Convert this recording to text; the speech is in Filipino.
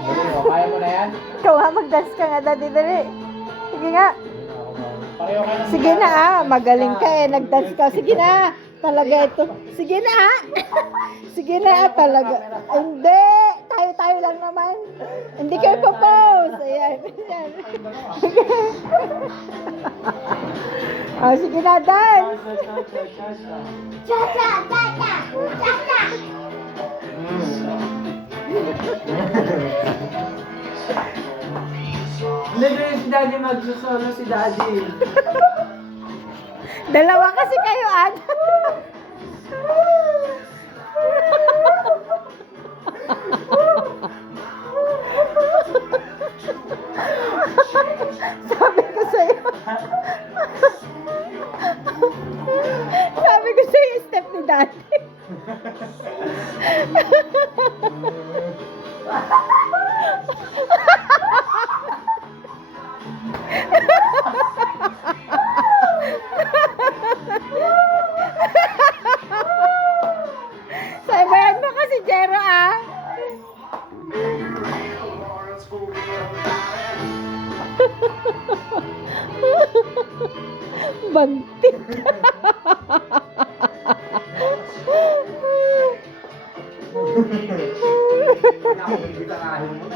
Kaya mo na yan? Ikaw nga, mag-dance ka nga, daddy, dali. Sige nga. Pareho kayo ng Sige na magaling ka eh, nag-dance ka. Sige na, talaga ito. Sige na Sige na talaga. Hindi, tayo lang naman. Hindi kayo pa-pose. Ayan, ayan. Oh, sige na, dance. Cha-cha, cha-cha, cha-cha. Hindi si Daddy magsusolo si Daddy. Dalawa kasi kayo, Ad. Sabi ko sa'yo. Sabi ko sa'yo, step ni Daddy. Sabayan mo kasi, Jero, ah. Bagtit. Ako, bibitarahin mo.